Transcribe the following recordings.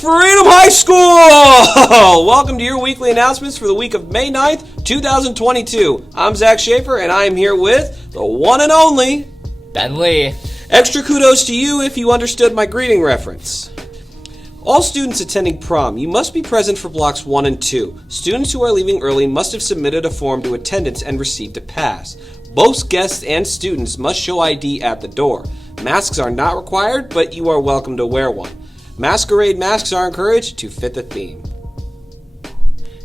Freedom High School! Welcome to your weekly announcements for the week of May 9th, 2022. I'm Zach Schaefer, and I am here with the one and only Ben Lee. Extra kudos to you if you understood my greeting reference. All students attending prom, you must be present for blocks 1 and 2. Students who are leaving early must have submitted a form to attendance and received a pass. Both guests and students must show ID at the door. Masks are not required, but you are welcome to wear one. Masquerade masks are encouraged to fit the theme.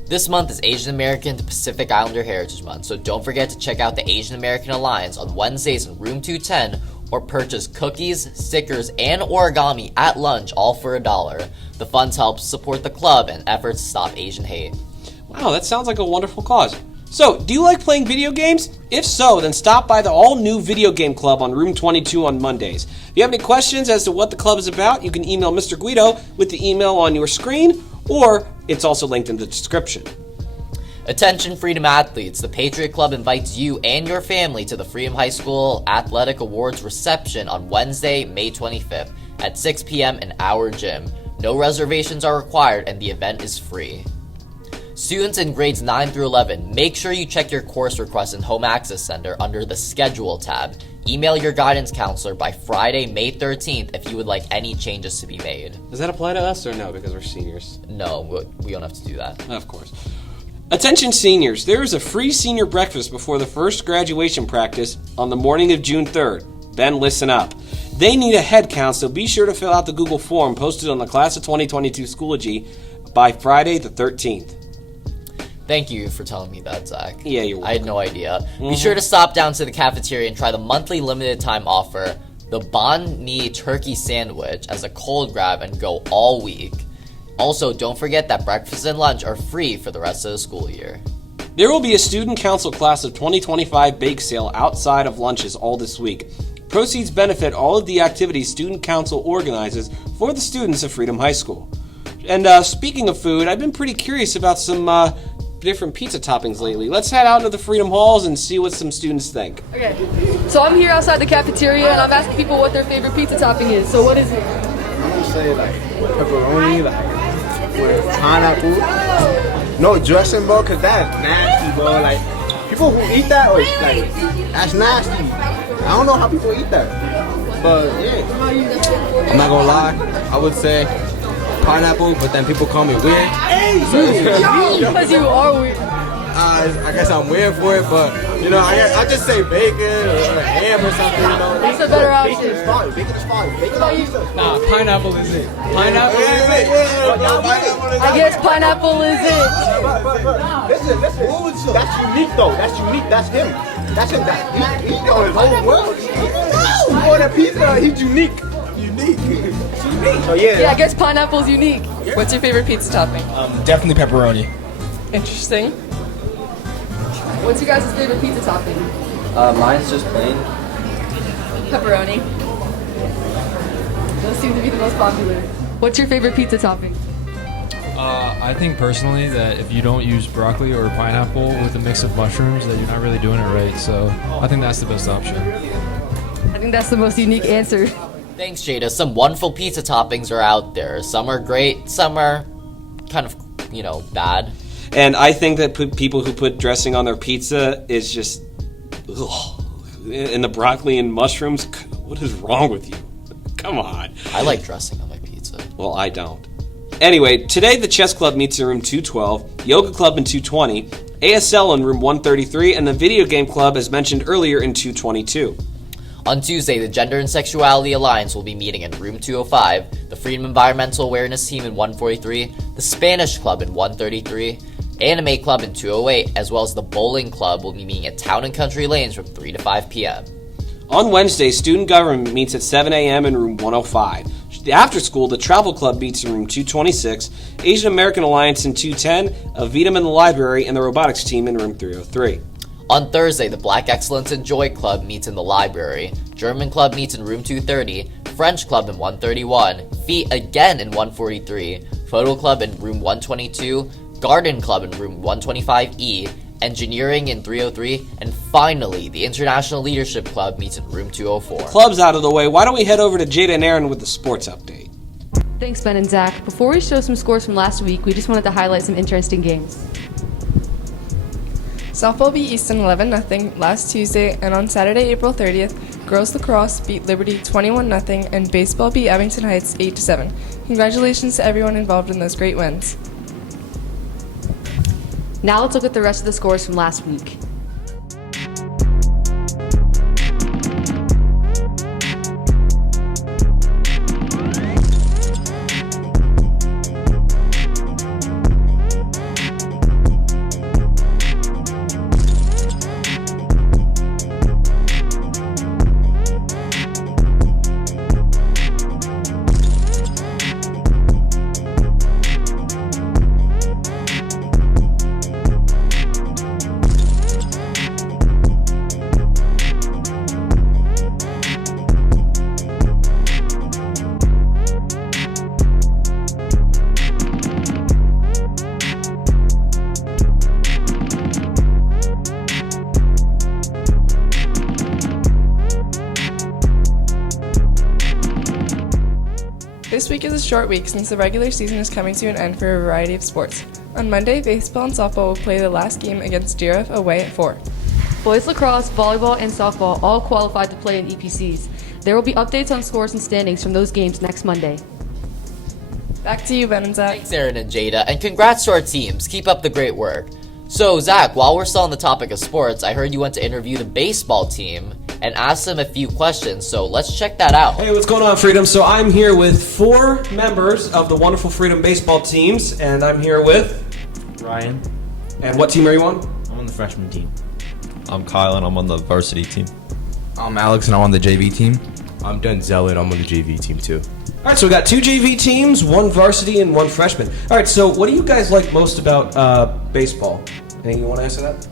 This month is Asian American and Pacific Islander Heritage Month, so don't forget to check out the Asian American Alliance on Wednesdays in room 210 or purchase cookies, stickers, and origami at lunch, all for $1. The funds help support the club and efforts to stop Asian hate. Wow, that sounds like a wonderful cause. So, do you like playing video games? If so, then stop by the all-new Video Game Club on room 22 on Mondays. If you have any questions as to what the club is about, you can email Mr. Guido with the email on your screen, or it's also linked in the description. Attention Freedom Athletes, the Patriot Club invites you and your family to the Freedom High School Athletic Awards reception on Wednesday, May 25th at 6 p.m. in our gym. No reservations are required and the event is free. Students in grades 9 through 11, make sure you check your course requests in Home Access Center under the Schedule tab. Email your guidance counselor by Friday, May 13th if you would like any changes to be made. Does that apply to us or no, because we're seniors? No, we don't have to do that. Of course. Attention seniors, there is a free senior breakfast before the first graduation practice on the morning of June 3rd. Ben, listen up. They need a head count, so be sure to fill out the Google form posted on the Class of 2022 Schoology by Friday the 13th. Thank you for telling me that, Zach. Yeah, you're welcome. I had no idea. Be sure to stop down to the cafeteria and try the monthly limited time offer, the banh mi turkey sandwich, as a cold grab and go all week. Also, don't forget that breakfast and lunch are free for the rest of the school year. There will be a Student Council Class of 2025 bake sale outside of lunches all this week. Proceeds benefit all of the activities Student Council organizes for the students of Freedom High School. And speaking of food, I've been pretty curious about some different pizza toppings lately. Let's head out into the Freedom Halls and see what some students think. Okay, so I'm here outside the cafeteria and I'm asking people what their favorite pizza topping is. So what is it? I'm gonna say like pepperoni, like with pineapple. No dressing, bro, cause that's nasty, bro. Like people who eat that, like that's nasty. I don't know how people eat that, but yeah. I'm not gonna lie, I would say pineapple, but then people call me weird. Because you are weird. I guess I'm weird for it, but you know, I just say bacon or ham or something. You know, That's a better option. Bacon is fine. Bacon is fine. Bacon on pizza. Nah, pineapple is it. Pineapple is it. I guess pineapple is it. But listen. That's unique though. That's unique. That's him. That's him. He know his whole world. He ordered pizza. He's unique. So Yeah, I guess pineapple's unique. What's your favorite pizza topping? Definitely pepperoni. Interesting. What's your guys' favorite pizza topping? Mine's just plain. Pepperoni. Those seem to be the most popular. What's your favorite pizza topping? I think personally that if you don't use broccoli or pineapple with a mix of mushrooms, that you're not really doing it right. So I think that's the best option. I think that's the most unique answer. Thanks, Jada. Some wonderful pizza toppings are out there. Some are great, some are kind of, bad. And I think that people who put dressing on their pizza is just, and the broccoli and mushrooms, what is wrong with you? Come on. I like dressing on my pizza. Well, I don't. Anyway, today the chess club meets in room 212, yoga club in 220, ASL in room 133, and the video game club, as mentioned earlier, in 222. On Tuesday, the Gender and Sexuality Alliance will be meeting in room 205, the Freedom Environmental Awareness Team in 143, the Spanish Club in 133, Anime Club in 208, as well as the Bowling Club will be meeting at Town and Country Lanes from 3 to 5 p.m. On Wednesday, Student Government meets at 7 a.m. in room 105. After school, the Travel Club meets in room 226, Asian American Alliance in 210, a VETAM in the library, and the Robotics Team in room 303. On Thursday, the Black Excellence and Joy Club meets in the library, German Club meets in room 230, French Club in 131, Feet again in 143, Photo Club in room 122, Garden Club in room 125E, Engineering in 303, and finally, the International Leadership Club meets in room 204. Club's out of the way. Why don't we head over to Jada and Aaron with the sports update? Thanks, Ben and Zach. Before we show some scores from last week, we just wanted to highlight some interesting games. Softball beat Easton 11-0 last Tuesday, and on Saturday, April 30th, girls lacrosse beat Liberty 21-0, and baseball beat Abington Heights 8-7. Congratulations to everyone involved in those great wins. Now let's look at the rest of the scores from last week. This week is a short week since the regular season is coming to an end for a variety of sports. On Monday, baseball and softball will play the last game against Giraffe away at 4. Boys lacrosse, volleyball, and softball all qualified to play in EPCs. There will be updates on scores and standings from those games next Monday. Back to you, Ben and Zach. Thanks, Aaron and Jada, and congrats to our teams. Keep up the great work. So, Zach, while we're still on the topic of sports, I heard you went to interview the baseball team and ask them a few questions, so let's check that out. Hey, what's going on, Freedom? So I'm here with 4 members of the wonderful Freedom baseball teams, and I'm here with... Ryan. And what team are you on? I'm on the freshman team. I'm Kyle and I'm on the varsity team. I'm Alex and I'm on the JV team. I'm Denzel and I'm on the JV team too. All right, so we got 2 JV teams, 1 varsity, and 1 freshman. All right, so what do you guys like most about baseball? Anything you want to answer that?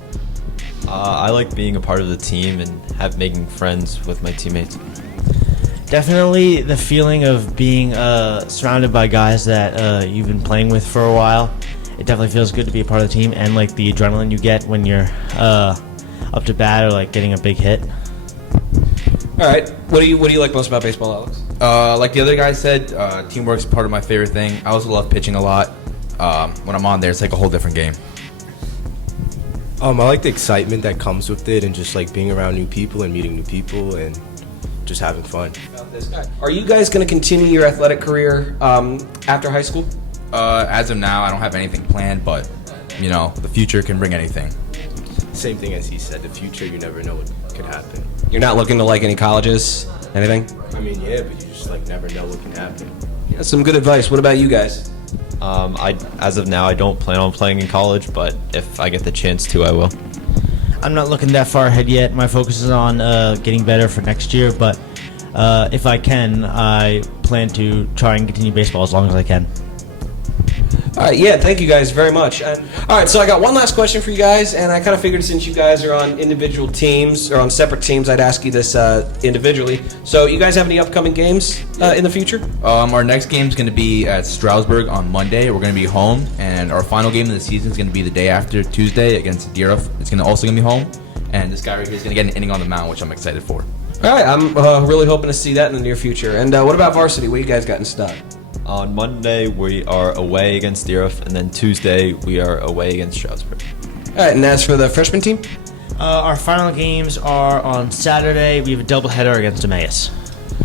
I like being a part of the team and making friends with my teammates. Definitely the feeling of being surrounded by guys that you've been playing with for a while. It definitely feels good to be a part of the team, and like the adrenaline you get when you're up to bat or like getting a big hit. All right, what do you like most about baseball, Alex? Like the other guy said, teamwork's part of my favorite thing. I also love pitching a lot. When I'm on there, it's like a whole different game. I like the excitement that comes with it and just like being around new people and meeting new people and just having fun. Are you guys going to continue your athletic career after high school? As of now, I don't have anything planned, but, you know, the future can bring anything. Same thing as he said, the future, you never know what could happen. You're not looking to like any colleges, anything? I mean, yeah, but you just like never know what can happen. Yeah, some good advice. What about you guys? As of now, I don't plan on playing in college, but if I get the chance to, I will. I'm not looking that far ahead yet. My focus is on getting better for next year, but if I can, I plan to try and continue baseball as long as I can. All right, yeah, thank you guys very much. And, all right, so I got one last question for you guys, and I kind of figured since you guys are on individual teams, or on separate teams, I'd ask you this individually. So you guys have any upcoming games in the future? Our next game is going to be at Stroudsburg on Monday. We're going to be home, and our final game of the season is going to be the day after Tuesday against Giraffe. It's also going to be home, and this guy right here is going to get an inning on the mound, which I'm excited for. All right, I'm really hoping to see that in the near future. And what about varsity? What you guys got in stock? On Monday, we are away against Giraffe, and then Tuesday, we are away against Stroudsburg. All right, and as for the freshman team? Our final games are on Saturday. We have a doubleheader against Emmaus.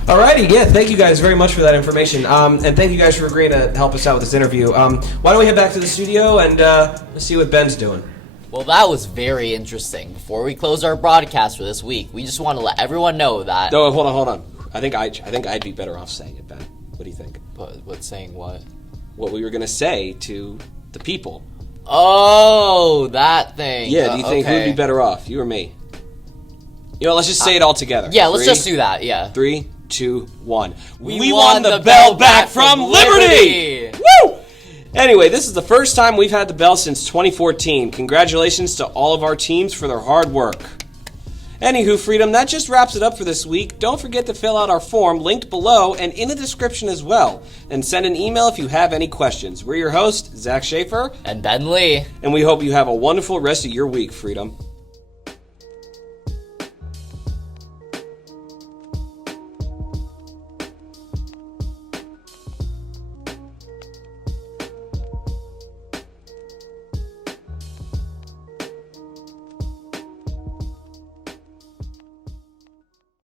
Alrighty, yeah, thank you guys very much for that information. And thank you guys for agreeing to help us out with this interview. Why don't we head back to the studio and let's see what Ben's doing. Well, that was very interesting. Before we close our broadcast for this week, we just want to let everyone know that... No, hold on. I think I'd be better off saying it, Ben. What do you think? What saying what? What we were going to say to the people. Oh, that thing. Yeah, do you think who'd be better off, you or me? You know, let's just say it all together. Yeah, let's just do that, yeah. 3, 2, 1. We won the bell back from Liberty! Woo! Anyway, this is the first time we've had the bell since 2014. Congratulations to all of our teams for their hard work. Anywho, Freedom, that just wraps it up for this week. Don't forget to fill out our form linked below and in the description as well. And send an email if you have any questions. We're your hosts, Zach Schaefer. And Ben Lee. And we hope you have a wonderful rest of your week, Freedom.